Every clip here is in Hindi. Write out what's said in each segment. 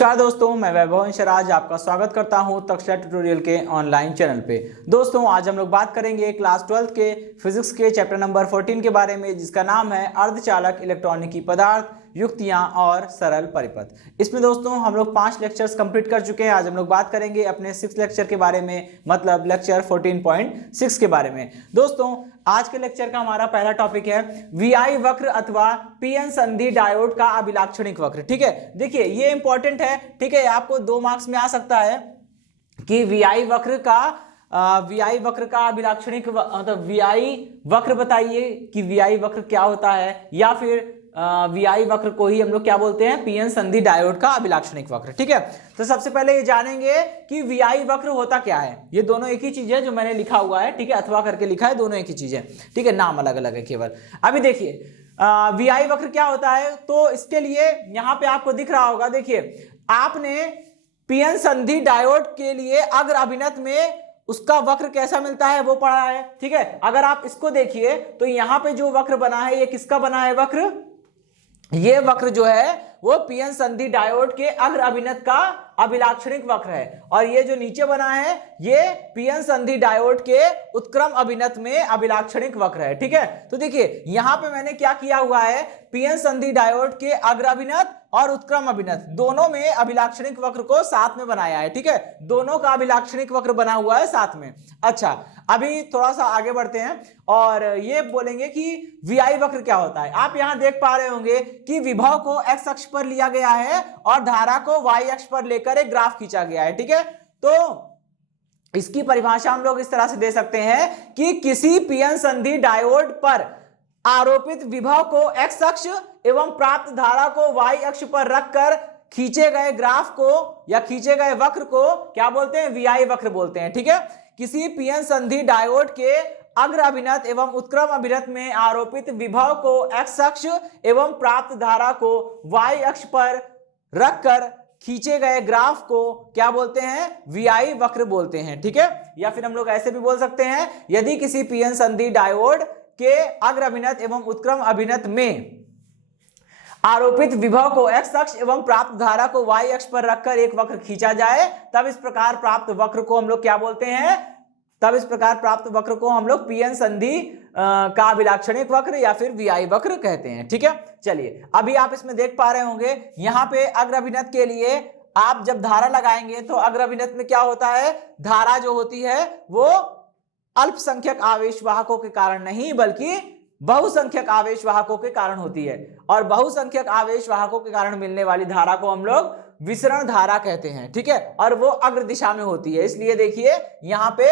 नमस्कार दोस्तों, मैं वैभव अंशराज आपका स्वागत करता हूं तक्षशिला ट्यूटोरियल के ऑनलाइन चैनल पे। दोस्तों आज हम लोग बात करेंगे क्लास 12 के फिजिक्स के चैप्टर नंबर 14 के बारे में, जिसका नाम है अर्धचालक इलेक्ट्रॉनिकी पदार्थ, युक्तियां और सरल परिपथ। इसमें दोस्तों हम लोग 5 लेक्चर्स कंप्लीट कर चुके हैं। आज हम लोग बात करेंगे अपने 6 लेक्चर के बारे में, मतलब लेक्चर 14.6 के बारे में। दोस्तों आज के लेक्चर का हमारा पहला टॉपिक है वीआई वक्र अथवा पीएन संधि डायोड का अभिलाक्षणिक वक्र। ठीक है, देखिए ये इंपॉर्टेंट है। ठीक है, आपको 2 मार्क्स में आ सकता है कि वीआई वक्र का अभिलाक्षणिक मतलब वीआई वक्र बताइए कि वीआई वक्र क्या होता है, या फिर वीआई वक्र को ही हम लोग क्या बोलते हैं, पीएन संधि डायोड का अभिलाक्षणिक वक्र। ठीक है, तो सबसे पहले ये जानेंगे कि वीआई वक्र होता क्या है। ये दोनों एक ही चीज है जो मैंने लिखा हुआ है। ठीक है, अथवा करके लिखा है, दोनों एक ही चीज है। ठीक है, नाम अलग अलग है केवल। अभी देखिए वीआई वक्र क्या होता है, तो इसके लिए यहां पे आपको दिख रहा होगा। देखिए आपने पीएन संधि डायोड के लिए अग्र अभिनत में उसका वक्र कैसा मिलता है वो पढ़ा है। ठीक है, अगर आप इसको देखिए तो यहां पे जो वक्र बना है ये किसका बना है वक्र, ये वक्र जो है वो पीएन संधि डायोड के अग्र अभिनत का अभिलाक्षणिक वक्र है, और ये जो नीचे बना है ये पीएन संधि डायोड के उत्क्रम अभिनत में अभिलाक्षणिक वक्र है। ठीक है, तो देखिए यहां पे मैंने क्या किया हुआ है, पीएन संधि डायोड के अग्र अभिनत और उत्क्रम अभिनत दोनों में अभिलाक्षणिक वक्र को साथ में बनाया है। ठीक है, दोनों का अभिलाक्षणिक वक्र बना हुआ है साथ में। अच्छा, अभी थोड़ा सा आगे बढ़ते हैं और ये बोलेंगे कि वीआई वक्र क्या होता है। आप यहां देख पा रहे होंगे कि विभव को एक्स अक्ष पर लिया गया है और धारा को वाई अक्ष पर लेकर एक ग्राफ खींचा गया है। ठीक है, तो इसकी परिभाषा हम लोग इस तरह से दे सकते हैं कि किसी पीएन संधि डायोड पर आरोपित विभव को एक्स अक्ष एवं प्राप्त धारा को वाई अक्ष पर रखकर खींचे गए ग्राफ को या खींचे गए वक्र को क्या बोलते हैं, वीआई वक्र बोलते हैं। ठीक है, किसी पीएन संधि डायोड के अग्र अभिनत एवं उत्क्रम अभिनत में आरोपित विभव को एक्स अक्ष एवं प्राप्त धारा को वाई अक्ष पर रखकर खींचे गए ग्राफ को क्या बोलते हैं, वीआई वक्र बोलते हैं। ठीक है, या फिर हम लोग ऐसे भी बोल सकते हैं, यदि किसी पीएन संधि डायोड के अग्र अभिनत एवं उत्क्रम अभिनत में आरोपित विभव को एक्स अक्ष एवं प्राप्त धारा को वाई अक्ष पर रखकर एक वक्र खींचा जाए, तब इस प्रकार प्राप्त वक्र को हम लोग क्या बोलते हैं, तब इस प्रकार प्राप्त वक्र को हम लोग पीएन संधि का अभिलाक्षणिक वक्र या फिर वीआई वक्र कहते हैं। ठीक है, चलिए अभी आप इसमें देख पा रहे होंगे, यहां पे अग्र अभिनत के लिए आप जब धारा लगाएंगे तो अग्र अभिनत में क्या होता है, धारा जो होती है वो अल्पसंख्यक आवेश वाहकों के कारण नहीं बल्कि बहुसंख्यक आवेश वाहकों के कारण होती है, और बहुसंख्यक आवेश वाहकों के कारण मिलने वाली धारा को हम लोग विसरण धारा कहते हैं। ठीक है, और वो अग्र दिशा में होती है, इसलिए देखिए यहां पे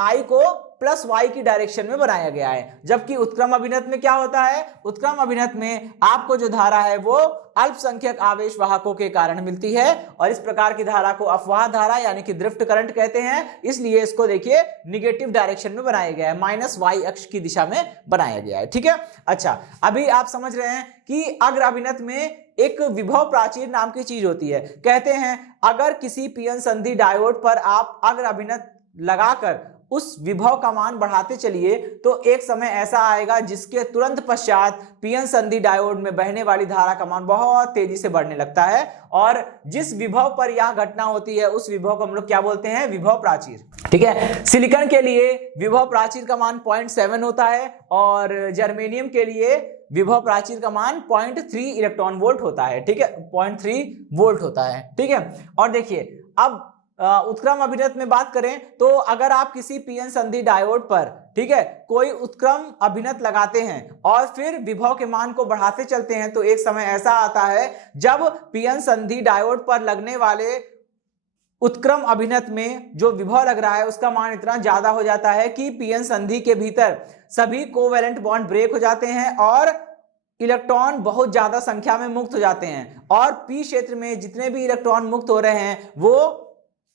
आई को प्लस वाई की डायरेक्शन में बनाया गया है। जबकि उत्क्रम अभिनत में क्या होता है, उत्क्रम अभिनत में आपको जो धारा है वो अल्पसंख्यक आवेश वाहकों के कारण मिलती है, और इस प्रकार की धारा को अपवाह धारा यानी कि ड्रिफ्ट करंट कहते हैं। इसलिए इसको देखिए निगेटिव डायरेक्शन में बनाया गया है, माइनस वाई अक्ष की दिशा में बनाया गया है। ठीक है, अच्छा अभी आप समझ रहे हैं कि अग्र अभिनत में एक विभव प्राचीर नाम की चीज होती है। कहते हैं अगर किसी पीएन संधि डायोड पर आप अग्र अभिनत लगाकर उस विभव का मान बढ़ाते चलिए तो एक समय ऐसा आएगा जिसके तुरंत पश्चात पीएन संधि डायोड में बहने वाली धारा का मान बहुत तेजी से बढ़ने लगता है, और जिस विभव पर यह घटना होती है उस विभव को हम लोग क्या बोलते हैं, विभव प्राचीर। ठीक है, सिलिकॉन के लिए विभव प्राचीर का मान 0.7 होता है, और जर्मेनियम के लिए विभव प्राचीर का मान 0.3 इलेक्ट्रॉन वोल्ट होता है। ठीक है, 0.3 वोल्ट होता है। ठीक है, और देखिए अब उत्क्रम अभिनत में बात करें तो अगर आप किसी पीएन संधि डायोड पर, ठीक है, कोई उत्क्रम अभिनत लगाते हैं और फिर विभव के मान को बढ़ाते चलते हैं, तो एक समय ऐसा आता है जब पीएन संधि डायोड पर लगने वाले उत्क्रम अभिनत में जो विभव लग रहा है उसका मान इतना ज्यादा हो जाता है कि पीएन संधि के भीतर सभी कोवेलेंट बॉन्ड ब्रेक हो जाते हैं और इलेक्ट्रॉन बहुत ज्यादा संख्या में मुक्त हो जाते हैं, और पी क्षेत्र में जितने भी इलेक्ट्रॉन मुक्त हो रहे हैं वो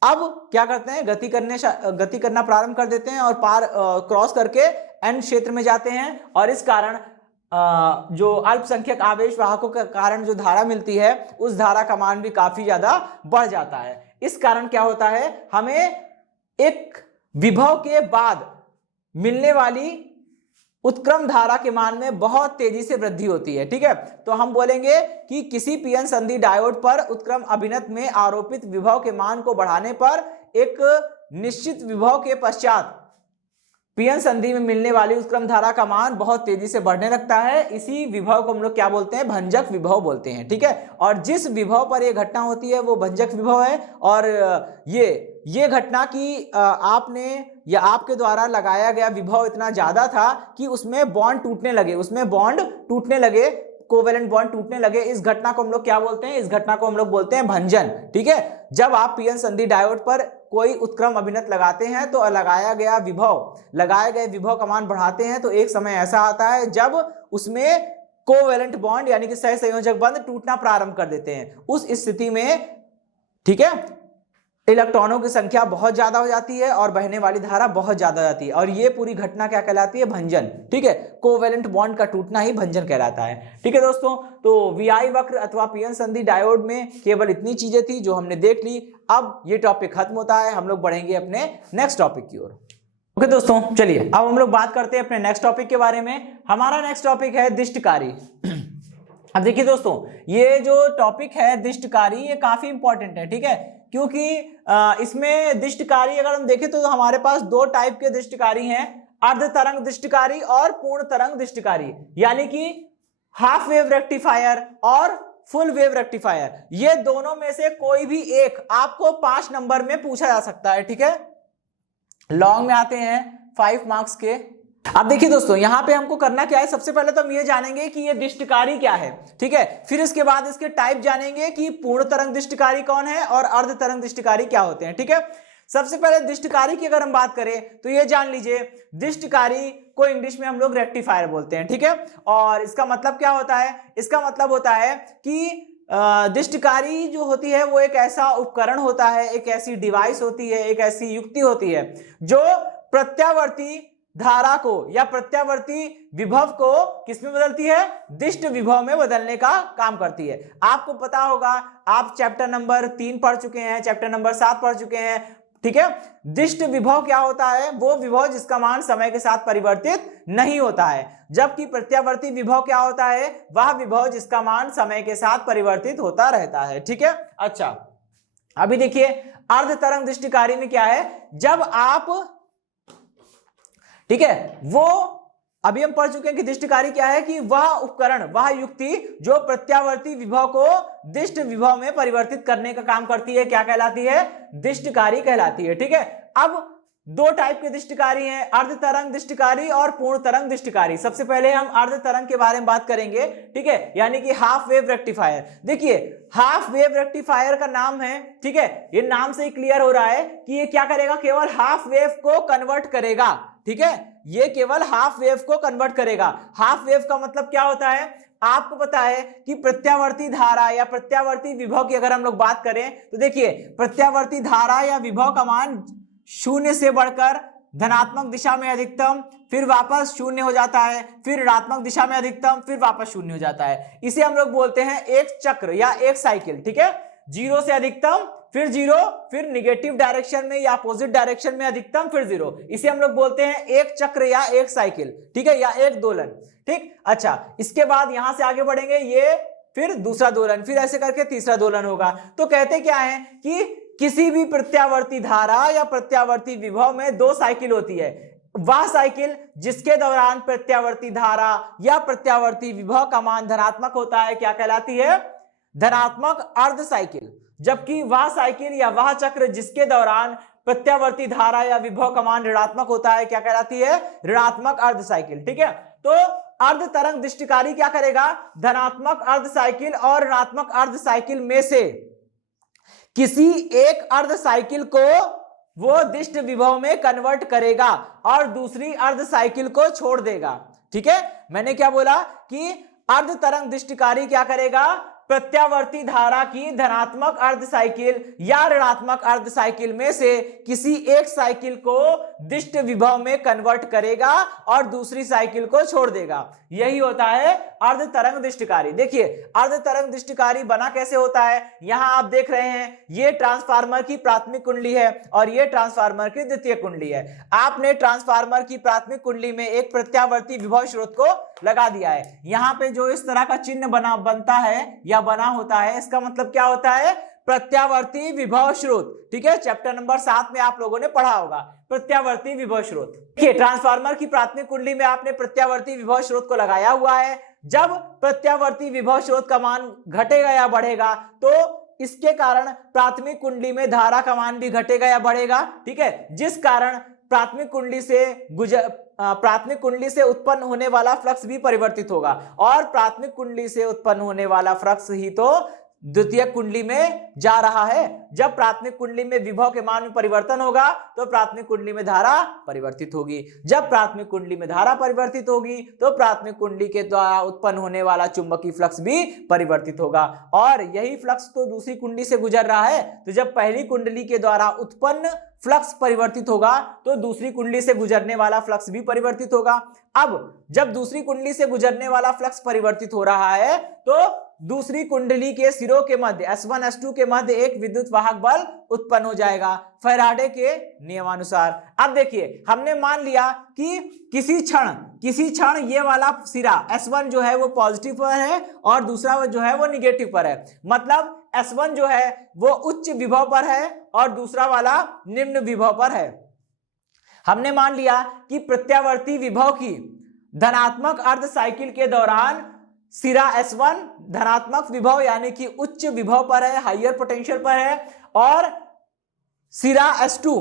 अब क्या करते हैं, गति करना प्रारंभ कर देते हैं और पार क्रॉस करके एन क्षेत्र में जाते हैं, और इस कारण जो अल्पसंख्यक आवेश वाहकों के कारण जो धारा मिलती है उस धारा का मान भी काफी ज्यादा बढ़ जाता है। इस कारण क्या होता है, हमें एक विभव के बाद मिलने वाली उत्क्रम धारा के मान में बहुत तेजी से वृद्धि होती है। ठीक है, तो हम बोलेंगे कि किसी पीएन संधि डायोड पर उत्क्रम अभिनत में आरोपित विभव के मान को बढ़ाने पर एक निश्चित विभव के पश्चात पीएन संधि में मिलने वाली उत्क्रम धारा का मान बहुत तेजी से बढ़ने लगता है। इसी विभव को हम लोग क्या बोलते हैं, भंजक विभव बोलते हैं। ठीक है, और जिस विभव पर यह घटना होती है वो भंजक विभव है। और ये घटना की आपने या आपके द्वारा लगाया गया विभव इतना ज्यादा था कि उसमें बॉन्ड टूटने लगे, कोवेलेंट बॉन्ड टूटने लगे। इस घटना को हम लोग क्या बोलते हैं, इस घटना को हम लोग बोलते हैं भंजन। ठीक है, जब आप पीएन संधि डायोड पर कोई उत्क्रम अभिनत लगाते हैं तो लगाए गए विभव का मान बढ़ाते हैं, तो एक समय ऐसा आता है जब उसमें कोवेलेंट बॉन्ड यानी कि सहसंयोजक बंध टूटना प्रारंभ कर देते हैं। उस स्थिति में, ठीक है, इलेक्ट्रॉनों की संख्या बहुत ज्यादा हो जाती है और बहने वाली धारा बहुत ज्यादा हो जाती है, और ये पूरी घटना क्या कहलाती है, भंजन। ठीक है, कोवेलेंट बॉन्ड का टूटना ही भंजन कहलाता है। ठीक है दोस्तों, तो वीआई वक्र अथवा पीएन संधि डायोड में केवल इतनी चीजें थी जो हमने देख ली। अब ये टॉपिक खत्म होता है, हम लोग बढ़ेंगे अपने नेक्स्ट टॉपिक की ओर। ओके दोस्तों, चलिए अब हम लोग बात करते हैं अपने नेक्स्ट टॉपिक के बारे में। हमारा नेक्स्ट टॉपिक है दिष्टकारी। अब देखिए दोस्तों, ये जो टॉपिक है दिष्टकारी, ये काफी इंपॉर्टेंट है। ठीक है, क्योंकि इसमें दिष्टकारी अगर हम देखें तो हमारे पास दो टाइप के दिष्टकारी हैं, अर्ध तरंग दिष्टकारी और पूर्ण तरंग दिष्टकारी, यानी कि हाफ वेव रेक्टिफायर और फुल वेव रेक्टिफायर। ये दोनों में से कोई भी एक आपको 5 नंबर में पूछा जा सकता है। ठीक है, लॉन्ग में आते हैं 5 मार्क्स के। अब देखिए दोस्तों, यहां पे हमको करना क्या है, सबसे पहले तो हम ये जानेंगे कि ये दिष्टकारी क्या है। ठीक है, फिर इसके बाद इसके टाइप जानेंगे कि पूर्ण तरंग दिष्टकारी कौन है और अर्ध तरंग दिष्टकारी क्या होते हैं। ठीक है, सबसे पहले दिष्टकारी की अगर हम बात करें तो ये जान लीजिए, दिष्टकारी को इंग्लिश में हम लोग रेक्टिफायर बोलते हैं। ठीक है, और इसका मतलब क्या होता है, इसका मतलब होता है कि दिष्टकारी जो होती है वो एक ऐसा उपकरण होता है, एक ऐसी डिवाइस होती है, एक ऐसी युक्ति होती है जो प्रत्यावर्ती धारा को या प्रत्यावर्ती विभव को किसमें बदलती है, दिष्ट विभव में बदलने का काम करती है। आपको पता होगा, आप चैप्टर नंबर 3 पढ़ चुके हैं, चैप्टर नंबर 7 पढ़ चुके हैं। ठीक है, दिष्ट विभव क्या होता है, वो विभव जिसका मान समय के साथ परिवर्तित नहीं होता है, जबकि प्रत्यावर्ती विभव क्या होता है, वह विभव जिसका मान समय के साथ परिवर्तित होता रहता है। ठीक है, अच्छा अभी देखिए अर्ध तरंग दिष्टकारी में क्या है, जब आप, ठीक है, वो अभी हम पढ़ चुके हैं कि दिष्टकारी क्या है, कि वह उपकरण, वह युक्ति जो प्रत्यावर्ती विभव को दिष्ट विभव में परिवर्तित करने का काम करती है, क्या कहलाती है, दिष्टकारी कहलाती है। ठीक है, अब दो टाइप के दिष्टकारी हैं, अर्ध तरंग दिष्टकारी और पूर्ण तरंग दिष्टकारी। सबसे पहले हम अर्ध तरंग के बारे में बात करेंगे। ठीक है, यानी कि हाफ वेव रेक्टिफायर। देखिए, हाफ वेव रेक्टिफायर का नाम है, ठीक है, ये नाम से ही क्लियर हो रहा है कि ये क्या करेगा, केवल हाफ वेव को कन्वर्ट करेगा। ठीक है, ये केवल हाफ वेव को कन्वर्ट करेगा। हाफ वेव का मतलब क्या होता है, आपको पता है कि प्रत्यावर्ती धारा या प्रत्यावर्ती विभव की अगर हम लोग बात करें तो देखिए, प्रत्यावर्ती धारा या विभव का मान 0 से बढ़कर धनात्मक दिशा में अधिकतम, फिर वापस 0 हो जाता है, फिर ऋणात्मक दिशा में अधिकतम, फिर वापस 0 हो जाता है। इसे हम लोग बोलते हैं एक चक्र या एक साइकिल। ठीक है, 0 से अधिकतम, फिर 0, फिर निगेटिव डायरेक्शन में या अपोजिट डायरेक्शन में अधिकतम, फिर 0। इसे हम लोग बोलते हैं एक चक्र या एक साइकिल। ठीक है, या एक दोलन। ठीक, अच्छा इसके बाद यहां से आगे बढ़ेंगे, ये फिर दूसरा दोलन, फिर ऐसे करके तीसरा दोलन होगा। तो कहते क्या है कि किसी भी प्रत्यावर्ती धारा या प्रत्यावर्ती विभव में 2 साइकिल होती है। वह साइकिल जिसके दौरान प्रत्यावर्ती धारा या प्रत्यावर्ती विभव का मान धनात्मक होता है क्या कहलाती है, धनात्मक अर्ध साइकिल। जबकि वह साइकिल या वह चक्र जिसके दौरान प्रत्यावर्ती धारा या विभव का मान ऋणात्मक होता है क्या कहलाती है, ऋणात्मक अर्ध साइकिल। ठीक है, तो अर्ध तरंग दिष्टकारी क्या करेगा, धनात्मक अर्ध साइकिल और ऋणात्मक अर्ध साइकिल में से किसी एक अर्ध साइकिल को वो दिष्ट विभव में कन्वर्ट करेगा और दूसरी अर्ध साइकिल को छोड़ देगा। ठीक है, मैंने क्या बोला कि अर्ध तरंग दिष्टकारी क्या करेगा, प्रत्यावर्ती धारा की धनात्मक अर्ध साइकिल या ऋणात्मक अर्ध साइकिल में से किसी एक साइकिल को दिष्ट विभव में कन्वर्ट करेगा और दूसरी साइकिल को छोड़ देगा, यही होता है अर्ध तरंग दिष्टकारी। देखिए अर्ध तरंग दिष्टकारी बना कैसे होता है, यहां आप देख रहे हैं ये ट्रांसफार्मर की प्राथमिक कुंडली है और ये ट्रांसफार्मर की द्वितीय कुंडली है। आपने ट्रांसफार्मर की प्राथमिक कुंडली में एक प्रत्यावर्ती विभव स्रोत को लगा दिया है। यहां पे जो इस तरह का चिन्ह बनता है या बना होता है, इसका मतलब क्या होता है, प्रत्यावर्ती विभव स्रोत। ठीक है, चैप्टर नंबर 7 में आप लोगों ने पढ़ा होगा प्रत्यावर्ती विभव स्रोत। देखिए ट्रांसफार्मर की प्राथमिक कुंडली में आपने प्रत्यावर्ती विभव स्रोत को लगाया हुआ है। जब प्रत्यावर्ती विभव स्रोत का मान घटेगा या बढ़ेगा तो इसके कारण प्राथमिक कुंडली में धारा का मान भी घटेगा या बढ़ेगा। ठीक है, जिस कारण प्राथमिक कुंडली से उत्पन्न होने वाला फ्लक्स भी परिवर्तित होगा और प्राथमिक कुंडली से उत्पन्न होने वाला फ्लक्स ही तो द्वितीय कुंडली में जा रहा है। जब प्राथमिक कुंडली में विभव के मान में परिवर्तन होगा तो प्राथमिक कुंडली में धारा परिवर्तित होगी। जब प्राथमिक कुंडली में धारा परिवर्तित होगी तो प्राथमिक कुंडली के द्वारा उत्पन्न होने वाला चुंबकीय फ्लक्स भी परिवर्तित होगा और यही फ्लक्स तो दूसरी कुंडली से गुजर रहा है। तो जब पहली कुंडली के द्वारा उत्पन्न फ्लक्स परिवर्तित होगा तो दूसरी कुंडली से गुजरने वाला फ्लक्स भी परिवर्तित होगा। अब जब दूसरी कुंडली से गुजरने वाला फ्लक्स परिवर्तित हो रहा है तो दूसरी कुंडली के सिरों के मध्य S1 S2 के मध्य एक विद्युत वाहक बल उत्पन्न हो जाएगा फैराडे के नियमानुसार। अब देखिए हमने मान लिया कि किसी क्षण ये वाला सिरा S1 जो है वो पॉजिटिव पर है और दूसरा जो है वो निगेटिव पर है। मतलब S1 जो है वो उच्च विभव पर है और दूसरा वाला निम्न विभव पर है। हमने मान लिया कि प्रत्यावर्ती विभव की धनात्मक अर्ध साइकिल के दौरान सिरा S1 धनात्मक विभव यानी कि उच्च विभव पर है, हायर पोटेंशियल पर है और सिरा S2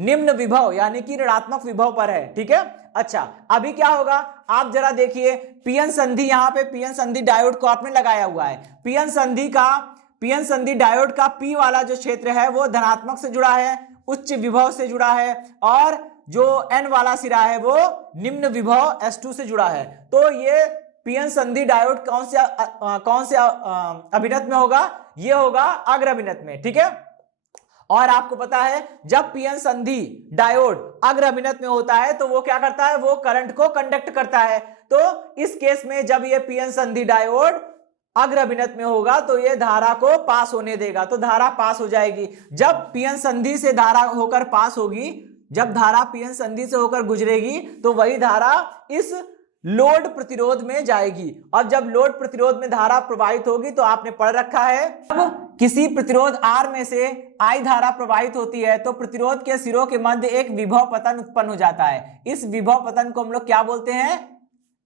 निम्न विभव यानी कि ऋणात्मक विभव पर है। ठीक है, अच्छा अभी क्या होगा आप जरा देखिए, पीएन संधि, यहाँ पे पीएन संधि डायोड को आपने लगाया हुआ है। पीएन संधि डायोड का पी वाला जो क्षेत्र है वो धनात्मक से जुड़ा है, उच्च विभव से जुड़ा है और जो एन वाला सिरा है वो निम्न विभव S2 से जुड़ा है। तो ये पीएन संधि डायोड कौन से अभिनत में होगा, ये होगा अग्र अभिनत में। ठीक है, और आपको पता है जब पीएन संधि डायोड अग्र अभिनत में होता है तो वो क्या करता है, वो करंट को कंडक्ट करता है। तो इस केस में जब ये पीएन संधि डायोड अग्र अभिनत में होगा तो ये धारा को पास होने देगा, तो धारा पास हो जाएगी। जब पीएन संधि से धारा होकर पास होगी, जब धारा पीएन संधि से होकर गुजरेगी तो वही धारा इस लोड प्रतिरोध में जाएगी और जब लोड प्रतिरोध में धारा प्रवाहित होगी तो आपने पढ़ रखा है जब किसी प्रतिरोध R में से I धारा प्रवाहित होती है तो प्रतिरोध के सिरों के मध्य एक विभव पतन उत्पन्न हो जाता है। इस विभव पतन को हम लोग क्या बोलते हैं,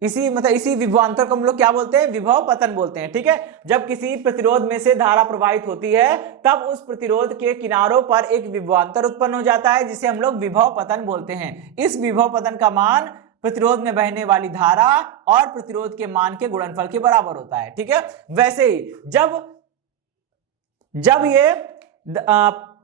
इसी विभवांतर को हम लोग क्या बोलते हैं, विभव पतन बोलते हैं। ठीक है, जब किसी प्रतिरोध में से धारा प्रवाहित होती है तब उस प्रतिरोध के किनारों पर एक विभवांतर उत्पन्न हो जाता है जिसे हम लोग विभव पतन बोलते हैं। इस विभव पतन का मान प्रतिरोध में बहने वाली धारा और प्रतिरोध के मान के गुणनफल के बराबर होता है। ठीक है, वैसे ही जब ये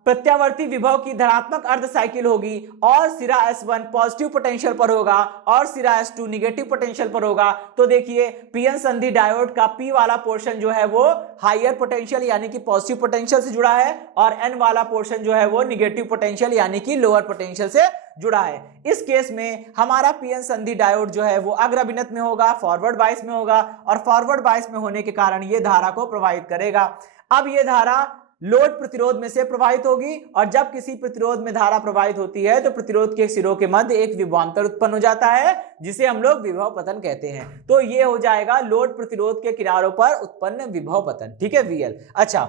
प्रत्यावर्ती विभव की धनात्मक अर्ध साइकिल होगी और सिरा S1 पॉजिटिव पोटेंशियल पर होगा और सिरा S2 निगेटिव पोटेंशियल पर होगा तो देखिए पीएन संधि डायोड का पी वाला पोर्शन जो है वो हायर पोटेंशियल यानी कि पॉजिटिव पोटेंशियल से जुड़ा है और एन वाला पोर्शन जो है वो निगेटिव पोटेंशियल यानी कि लोअर पोटेंशियल से जुड़ा है। इस केस में हमारा पीएन संधि डायोड जो है वो अग्र अभिनत में होगा, फॉरवर्ड बायस में होगा और फॉरवर्ड बायस में होने के कारण ये धारा को प्रवाहित करेगा। अब ये धारा लोड प्रतिरोध में से प्रवाहित होगी और जब किसी प्रतिरोध में धारा प्रवाहित होती है तो प्रतिरोध के सिरों के मध्य एक विभवांतर उत्पन्न हो जाता है जिसे हम लोग विभव पतन कहते हैं। तो ये हो जाएगा लोड प्रतिरोध के किनारों पर उत्पन्न विभव पतन। ठीक है, VL। अच्छा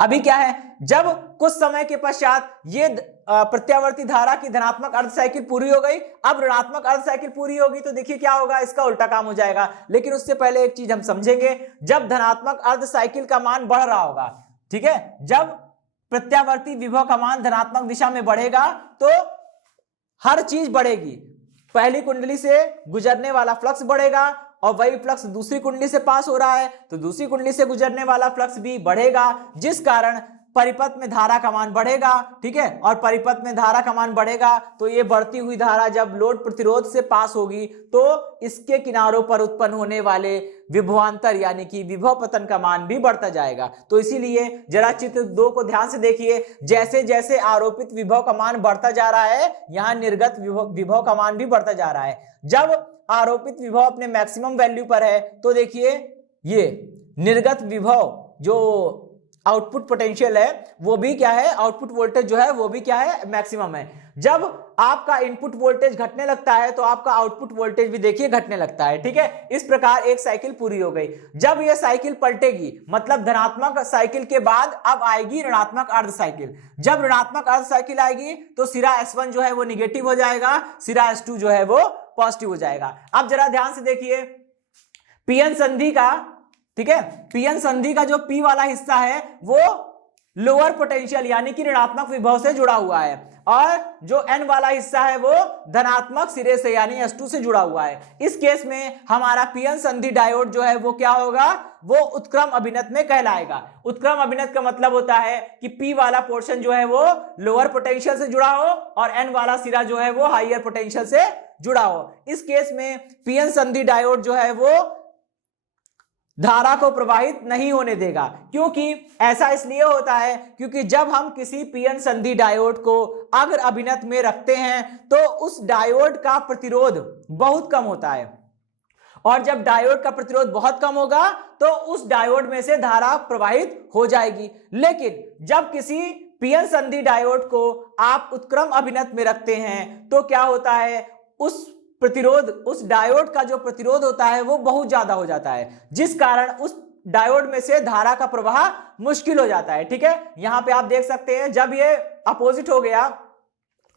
अभी क्या है, जब कुछ समय के पश्चात ये प्रत्यावर्ती धारा की धनात्मक अर्ध साइकिल पूरी हो गई, अब ऋणात्मक अर्ध साइकिल पूरी होगी तो देखिए क्या होगा, इसका उल्टा काम हो जाएगा। लेकिन उससे पहले एक चीज हम समझेंगे, जब धनात्मक अर्ध साइकिल का मान बढ़ रहा होगा, ठीक है, जब प्रत्यावर्ती विभव का मान धनात्मक दिशा में बढ़ेगा तो हर चीज बढ़ेगी। पहली कुंडली से गुजरने वाला फ्लक्स बढ़ेगा और वही फ्लक्स दूसरी कुंडली से पास हो रहा है तो दूसरी कुंडली से गुजरने वाला फ्लक्स भी बढ़ेगा, जिस कारण परिपथ में धारा का मान बढ़ेगा, ठीक है, और परिपथ में धारा का मान बढ़ेगा तो ये बढ़ती हुई धारा जब लोड प्रतिरोध से पास होगी तो इसके किनारों पर उत्पन्न होने वाले विभवांतर यानी कि विभव पतन का मान भी बढ़ता जाएगा। तो इसीलिए जरा चित्र 2 को ध्यान से देखिए, जैसे जैसे आरोपित विभव का मान बढ़ता जा रहा है यहाँ निर्गत विभव का मान भी बढ़ता जा रहा है। जब आरोपित विभव अपने मैक्सिमम वैल्यू पर है तो देखिए ये निर्गत विभव जो आउटपुट पोटेंशियल है वो भी क्या है, आउटपुट वोल्टेज जो है वो भी क्या है, मैक्सिमम है। जब आपका इनपुट वोल्टेज घटने लगता है तो आपका आउटपुट वोल्टेज भी देखिए घटने लगता है, ठीक है। इस प्रकार एक साइकिल पूरी हो गई। जब ये साइकिल पलटेगी मतलब धनात्मक साइकिल के बाद अब आएगी ऋणात्मक अर्ध साइकिल। जब ऋणात्मक अर्ध साइकिल आएगी तो सिरा S1 जो है वो निगेटिव हो जाएगा, सिरा S2 जो है वो पॉजिटिव हो जाएगा। अब जरा ध्यान से देखिए पीएन संधि का, ठीक है, पीएन संधि का जो पी वाला हिस्सा है वो लोअर पोटेंशियल यानी कि ऋणात्मक विभव से जुड़ा हुआ है और जो एन वाला हिस्सा है वो धनात्मक सिरे से यानी S2 से जुड़ा हुआ है। इस केस में हमारा पीएन संधि डायोड जो है वो क्या होगा, वो उत्क्रम अभिनत में कहलाएगा। उत्क्रम अभिनत का मतलब होता है कि पी वाला पोर्शन जो है वो लोअर पोटेंशियल से जुड़ा हो और एन वाला सिरा जो है वो हायर पोटेंशियल से जुड़ा हो। इस केस में पीएन संधि डायोड जो है वो धारा को प्रवाहित नहीं होने देगा। क्योंकि ऐसा इसलिए होता है क्योंकि जब हम किसी पीएन संधि डायोड को अग्र अभिनत में रखते हैं तो उस डायोड का प्रतिरोध बहुत कम होता है और जब डायोड का प्रतिरोध बहुत कम होगा तो उस डायोड में से धारा प्रवाहित हो जाएगी। लेकिन जब किसी पीएन संधि डायोड को आप उत्क्रम अभिनत में रखते हैं तो क्या होता है, उस प्रतिरोध, उस डायोड का जो प्रतिरोध होता है वो बहुत ज्यादा हो जाता है, जिस कारण उस डायोड में से धारा का प्रवाह मुश्किल हो जाता है, ठीक है। यहां पे आप देख सकते हैं जब ये अपोजिट हो गया,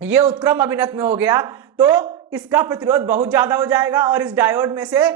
ये उत्क्रम अभिनत में हो गया तो इसका प्रतिरोध बहुत ज्यादा हो जाएगा और इस डायोड में से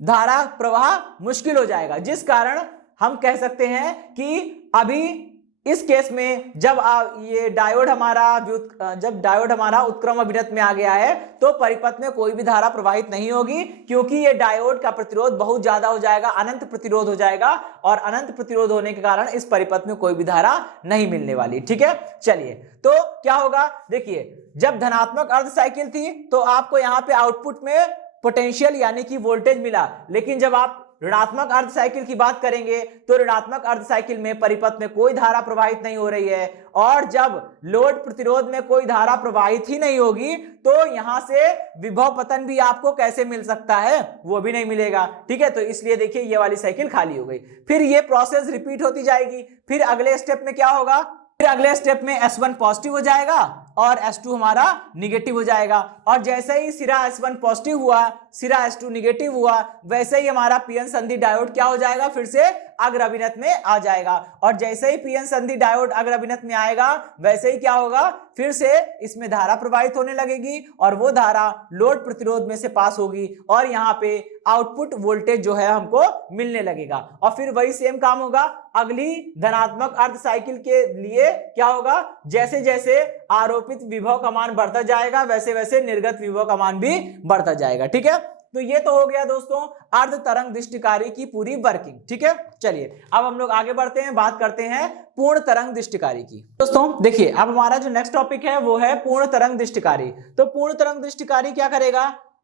धारा प्रवाह मुश्किल हो जाएगा, जिस कारण हम कह सकते हैं कि अभी इस केस में जब ये डायोड हमारा उत्क्रम अभिनत में आ गया है तो परिपथ में कोई भी धारा प्रवाहित नहीं होगी क्योंकि ये डायोड का प्रतिरोध बहुत ज्यादा हो जाएगा, अनंत प्रतिरोध हो जाएगा और अनंत प्रतिरोध होने के कारण इस परिपथ में कोई भी धारा नहीं मिलने वाली, ठीक है। चलिए तो क्या होगा, देखिए जब धनात्मक अर्ध साइकिल थी तो आपको यहाँ पे आउटपुट में पोटेंशियल यानी कि वोल्टेज मिला, लेकिन जब आप ऋणात्मक अर्ध साइकिल की बात करेंगे तो ऋणात्मक अर्ध साइकिल में परिपथ में कोई धारा प्रवाहित नहीं हो रही है और जब लोड प्रतिरोध में कोई धारा प्रवाहित ही नहीं होगी तो यहां से विभव पतन भी आपको कैसे मिल सकता है, वो भी नहीं मिलेगा, ठीक है। तो इसलिए देखिए ये वाली साइकिल खाली हो गई। फिर ये प्रोसेस रिपीट होती जाएगी। फिर अगले स्टेप में क्या होगा, फिर अगले स्टेप में S1 पॉजिटिव हो जाएगा और S2 हमारा निगेटिव हो जाएगा और जैसे ही सिरा S1 पॉजिटिव हुआ, सिरा S2 निगेटिव हुआ, वैसे ही हमारा पीएन संधि डायोड क्या हो जाएगा, फिर से अग्र अभिनत में आ जाएगा और जैसे ही पीएन संधि डायोड अग्र अभिनत में आएगा वैसे ही क्या होगा, फिर से इसमें धारा प्रवाहित होने लगेगी और वो धारा लोड प्रतिरोध में से पास होगी और यहाँ पे आउटपुट वोल्टेज जो है हमको मिलने लगेगा और फिर वही सेम काम होगा अगली धनात्मक अर्ध साइकिल के लिए। क्या होगा, जैसे जैसे आरोपित विभव का मान बढ़ता जाएगा वैसे वैसे निर्गत विभव का मान भी बढ़ता जाएगा, ठीक है। तो ये तो हो गया दोस्तों अर्ध तरंग दृष्टिकारी की पूरी वर्किंग, ठीक है। चलिए अब हम लोग आगे बढ़ते हैं, बात करते हैं पूर्ण तरंग दृष्टिकारी की। दोस्तों देखिए अब हमारा जो नेक्स्ट टॉपिक है वो है पूर्ण तरंग दृष्टिकारी। तो पूर्ण तरंग दृष्टिकारी क्या करेगा,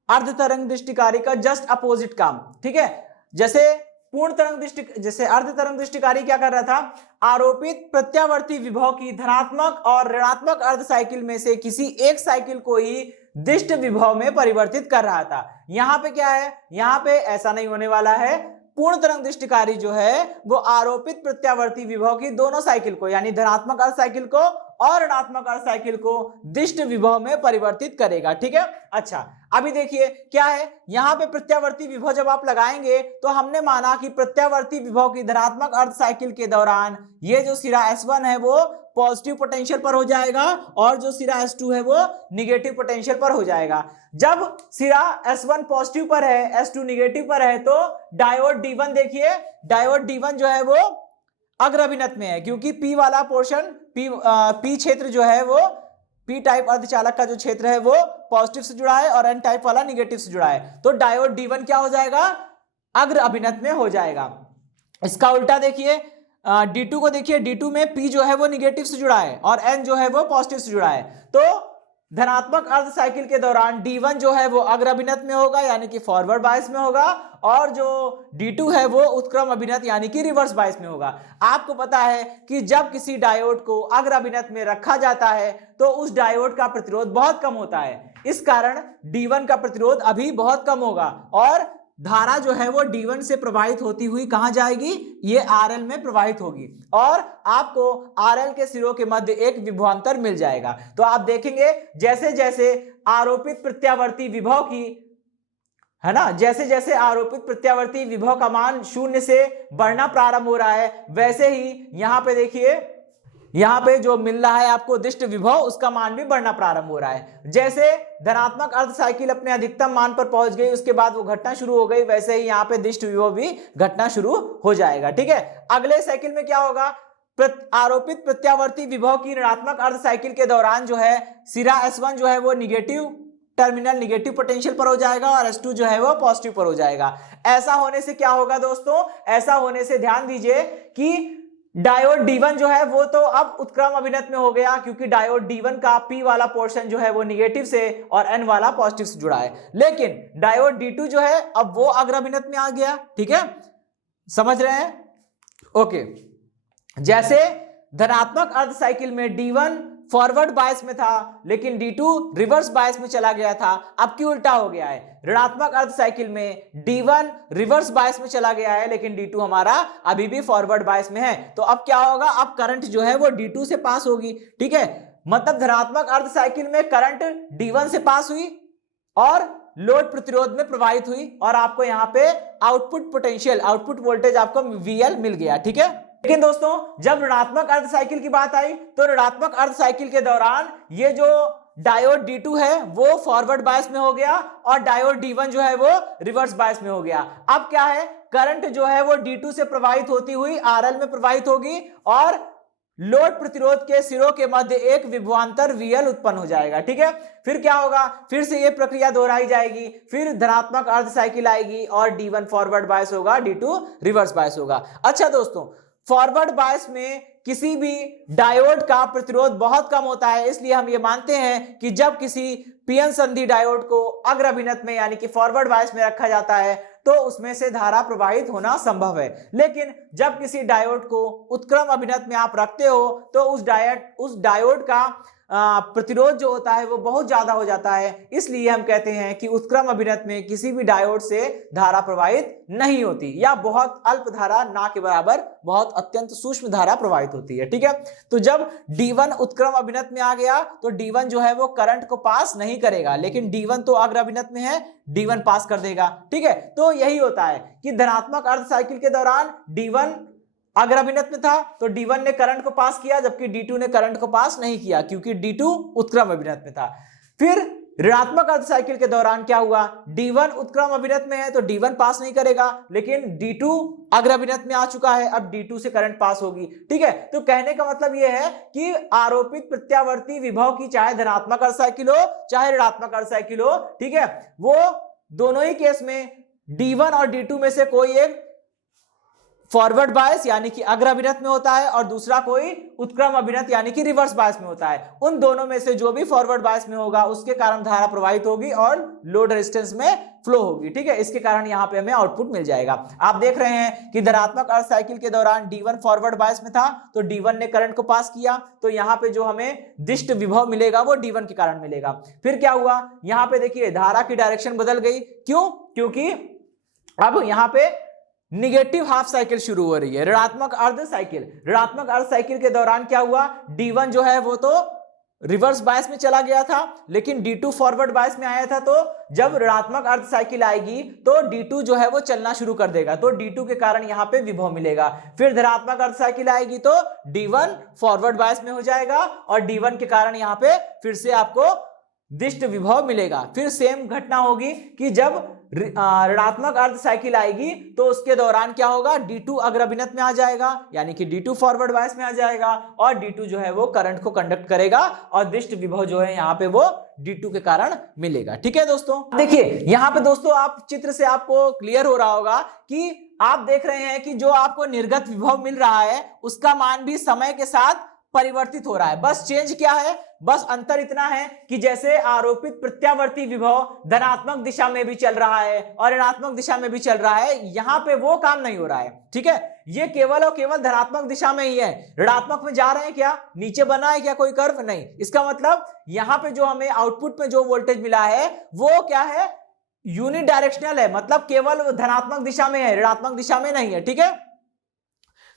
अर्ध तरंग दृष्टिकारी का जस्ट अपोजिट काम, ठीक है। जैसे अर्ध तरंग दृष्टिकारी क्या कर रहा था, आरोपित प्रत्यावर्ती विभव की धनात्मक और ऋणात्मक अर्ध साइकिल में से किसी एक साइकिल को ही दिष्ट विभव में परिवर्तित कर रहा था। यहां पे क्या है, यहां पे ऐसा नहीं होने वाला है। पूर्ण तरंग दृष्टिकारी जो है वो आरोपित प्रत्यावर्ती विभव की दोनों साइकिल को यानी धनात्मक अर्ध साइकिल को और ऋणात्मक अर्ध साइकिल को दिष्ट विभव में परिवर्तित करेगा, ठीक है। अच्छा अभी देखिए क्या है, यहाँ पे प्रत्यावर्ती विभव जब आप लगाएंगे तो हमने माना कि प्रत्यावर्ती विभव की धनात्मक अर्ध साइकिल के दौरान ये जो सिरा S1 है वो पॉजिटिव पोटेंशियल पर हो जाएगा और जो सिरा S2 है वो निगेटिव पोटेंशियल पर हो जाएगा। जब सिरा S1 पॉजिटिव पर है, S2 निगेटिव पर है तो डायोड D1 देखिए, डायोड D1 जो है वो अग्र अभिनत में है क्योंकि P वाला पोर्शन P क्षेत्र जो है वो P टाइप अर्धचालक का जो क्षेत्र है वो पॉजिटिव से जुड़ा है और N टाइप वाला निगेटिव से जुड़ा है। तो डायोड D1 क्या हो जाएगा, अग्र अभिनत में हो जाएगा। इसका उल्टा देखिए D2 को देखिए, D2 में P जो है वो निगेटिव से जुड़ा है और N जो है वो पॉजिटिव से जुड़ा है। तो धनात्मक अर्ध साइकिल के दौरान D1 जो है वो अग्र अभिनत में होगा यानी कि फॉरवर्ड बायस में होगा, और जो D2 है वो उत्क्रम अभिनत यानी कि रिवर्स बायस में होगा। आपको पता है कि जब किसी डायोड को अग्र अभिनत में रखा जाता है तो उस डायोड का प्रतिरोध बहुत कम होता है, इस कारण D1 का प्रतिरोध अभी बहुत कम होगा और धारा जो है वो D1 से प्रवाहित होती हुई कहां जाएगी, ये RL में प्रवाहित होगी और आपको RL के सिरों के मध्य एक विभवांतर मिल जाएगा। तो आप देखेंगे जैसे जैसे आरोपित प्रत्यावर्ती विभव की, है ना, जैसे जैसे आरोपित प्रत्यावर्ती विभव का मान 0 से बढ़ना प्रारंभ हो रहा है, वैसे ही यहां पे देखिए, यहां पे जो मिल रहा है आपको दिष्ट विभव, उसका मान भी बढ़ना प्रारंभ हो रहा है। जैसे धनात्मक अर्ध साइकिल अपने अधिकतम मान पर पहुंच गई, उसके बाद वो घटना शुरू हो गई, वैसे ही यहाँ पे दिष्ट विभव भी घटना शुरू हो जाएगा। ठीक है, अगले साइकिल में क्या होगा, आरोपित प्रत्यावर्ती विभव की ऋणात्मक अर्ध साइकिल के दौरान जो है सिरा S1 जो है वो निगेटिव टर्मिनल, निगेटिव पोटेंशियल पर हो जाएगा और S2 जो है वो पॉजिटिव पर हो जाएगा। ऐसा होने से क्या होगा दोस्तों, ऐसा होने से ध्यान दीजिए कि डायोड D1 जो है वो तो अब उत्क्रम अभिनत में हो गया, क्योंकि डायोड D1 का P वाला पोर्शन जो है वो निगेटिव से और N वाला पॉजिटिव से जुड़ा है, लेकिन डायोड D2 जो है अब वो अग्र अभिनत में आ गया। ठीक है, समझ रहे हैं? ओके, जैसे धनात्मक अर्ध साइकिल में D1 फॉरवर्ड बायस में था लेकिन D2 रिवर्स बायस में चला गया था, अब क्यों उल्टा हो गया है, ऋणात्मक अर्ध साइकिल में D1 रिवर्स बायस में चला गया है लेकिन D2 हमारा अभी भी फॉरवर्ड बायस में है। तो अब क्या होगा, अब करंट जो है वो D2 से पास होगी। ठीक है, मतलब धनात्मक अर्ध साइकिल में करंट D1 से पास हुई और लोड प्रतिरोध में प्रवाहित हुई और आपको यहाँ पे आउटपुट पोटेंशियल, आउटपुट वोल्टेज आपको VL मिल गया। ठीक है, लेकिन दोस्तों जब ऋणात्मक अर्ध साइकिल की बात आई तो ऋणात्मक अर्ध साइकिल के दौरान ये जो डायोड D2 है वो फॉरवर्ड बायस में हो गया और डायोड D1 जो है वो रिवर्स बायस में हो गया। अब क्या है, करंट जो है वो D2 से प्रवाहित होती हुई RL में प्रवाहित होगी और लोड प्रतिरोध के सिरों के मध्य एक विभवांतर VL उत्पन्न हो जाएगा। ठीक है, फिर क्या होगा, फिर से ये प्रक्रिया दोहराई जाएगी, फिर धनात्मक अर्ध साइकिल आएगी और D1 फॉरवर्ड बायस होगा, D2 रिवर्स बायस होगा। अच्छा दोस्तों, फॉरवर्ड बायस में किसी भी डायोड का प्रतिरोध बहुत कम होता है, इसलिए हम ये मानते हैं कि जब किसी पीएन संधि डायोड को अग्र अभिनत में यानी कि फॉरवर्ड बायस में रखा जाता है तो उसमें से धारा प्रवाहित होना संभव है, लेकिन जब किसी डायोड को उत्क्रम अभिनत में आप रखते हो तो उस डायोड का प्रतिरोध जो होता है वो बहुत ज्यादा हो जाता है, इसलिए हम कहते हैं कि उत्क्रम अभिनत में किसी भी डायोड से धारा प्रवाहित नहीं होती या बहुत अल्प धारा, ना के बराबर बहुत अत्यंत सूक्ष्म धारा प्रवाहित होती है। ठीक है, तो जब D1 उत्क्रम अभिनत में आ गया तो D1 जो है वो करंट को पास नहीं करेगा, लेकिन D1 तो अग्र अभिनत में है, D1 पास कर देगा। ठीक है, तो यही होता है कि धनात्मक अर्ध साइकिल के दौरान D1 अग्र अभिनत में था तो D1 ने करंट को पास किया, जबकि D2 ने करंट को पास नहीं किया क्योंकि D2 उत्क्रम अभिनत में था। फिर ऋणात्मक अर्ध साइकिल के दौरान क्या हुआ, D1 उत्क्रम अभिनत में है तो D1 पास नहीं करेगा, लेकिन D2 अग्र अभिनत में आ चुका है, अब D2 से करंट पास होगी। ठीक है, तो कहने का मतलब यह है कि आरोपित प्रत्यावर्ती विभव की चाहे धनात्मक अर्ध साइकिल हो चाहे ऋणात्मक अर्ध साइकिल हो, ठीक है, वो दोनों ही केस में D1 और D2 में से कोई एक फॉरवर्ड बायस यानी कि अग्र अभिनत में होता है और दूसरा कोई उत्क्रम अभिनत यानी कि रिवर्स बायस में होता है। उन दोनों में से जो भी फॉरवर्ड बायस में होगा उसके कारण धारा प्रवाहित होगी और लोड रेजिस्टेंस में फ्लो होगी। ठीक है, इसके कारण यहां पे हमें आउटपुट मिल जाएगा। आप देख रहे हैं कि धनात्मक अर्ध साइकिल के दौरान D1 फॉरवर्ड बायस में था तो D1 ने करंट को पास किया, तो यहां पे जो हमें दिष्ट विभव मिलेगा वो D1 के कारण मिलेगा। फिर क्या हुआ, यहां पे देखिए धारा की डायरेक्शन बदल गई, क्यों, क्योंकि अब यहां पे निगेटिव हाफ साइकिल शुरू हो रही है, ऋणात्मक अर्ध साइकिल। ऋणात्मक अर्ध साइकिल के दौरान क्या हुआ, D1 जो है वो तो रिवर्स बायस में चला गया था लेकिन D2 फॉरवर्ड बायस में आया था, तो जब ऋणात्मक अर्ध साइकिल आएगी तो D2 जो है वो चलना शुरू कर देगा, तो D2 के कारण यहाँ पे विभव मिलेगा। फिर धनात्मक अर्ध साइकिल आएगी तो D1 फॉरवर्ड बायस में हो जाएगा और D1 के कारण यहाँ पे फिर से आपको दिष्ट विभव मिलेगा। फिर सेम घटना होगी कि जब ऋणात्मक अर्ध साइकिल आएगी तो उसके दौरान क्या होगा, D2 अग्रभिनत में आ जाएगा, यानी कि D2 फॉरवर्ड बायस में आ जाएगा और D2 जो है वो करंट को कंडक्ट करेगा और दृष्ट विभव जो है यहाँ पे वो D2 के कारण मिलेगा। ठीक है दोस्तों, देखिए यहाँ पे दोस्तों आप चित्र से आपको क्लियर हो रहा होगा कि आप देख रहे हैं कि जो आपको निर्गत विभव मिल रहा है उसका मान भी समय के साथ परिवर्तित हो रहा है। बस चेंज क्या है, बस अंतर इतना है कि जैसे आरोपित प्रत्यावर्ती विभव धनात्मक दिशा में भी चल रहा है और ऋणात्मक दिशा में भी चल रहा है, यहां पे वो काम नहीं हो रहा है। ठीक है, ये केवल और केवल धनात्मक दिशा में ही है। ऋणात्मक में जा रहे हैं क्या, नीचे बना है क्या कोई कर्व, नहीं। इसका मतलब यहां पे जो हमें आउटपुट में जो वोल्टेज मिला है वो क्या है, यूनि डायरेक्शनल है, मतलब केवल धनात्मक दिशा में है, ऋणात्मक दिशा में नहीं है। ठीक है,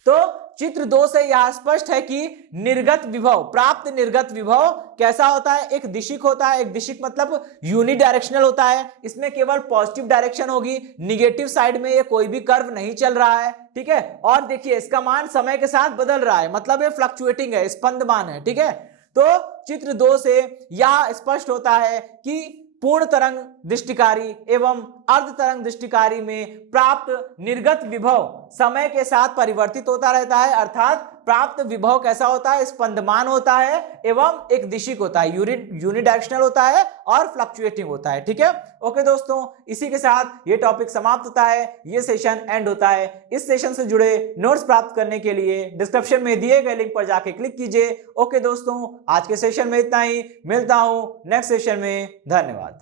तो चित्र 2 से यह स्पष्ट है कि निर्गत विभव, प्राप्त निर्गत विभव कैसा होता है, एक दिशिक होता है। एक दिशिक मतलब यूनि डायरेक्शनल होता है, इसमें केवल पॉजिटिव डायरेक्शन होगी, निगेटिव साइड में ये कोई भी कर्व नहीं चल रहा है। ठीक है, और देखिए इसका मान समय के साथ बदल रहा है, मतलब ये फ्लक्चुएटिंग है, स्पंदमान है। ठीक है, तो चित्र 2 से यह स्पष्ट होता है कि पूर्ण तरंग दृष्टिकारी एवं अर्ध तरंग दृष्टिकारी में प्राप्त निर्गत विभव समय के साथ परिवर्तित होता रहता है, अर्थात प्राप्त विभव कैसा होता है, स्पंदमान होता है एवं एक दिशिक होता है, यूनिडायरेक्शनल होता है और फ्लक्चुएटिंग होता है। ठीक है, ओके दोस्तों, इसी के साथ ये टॉपिक समाप्त होता है, ये सेशन एंड होता है। इस सेशन से जुड़े नोट्स प्राप्त करने के लिए डिस्क्रिप्शन में दिए गए लिंक पर जाके क्लिक कीजिए। ओके दोस्तों, आज के सेशन में इतना ही, मिलता हूं नेक्स्ट सेशन में, धन्यवाद।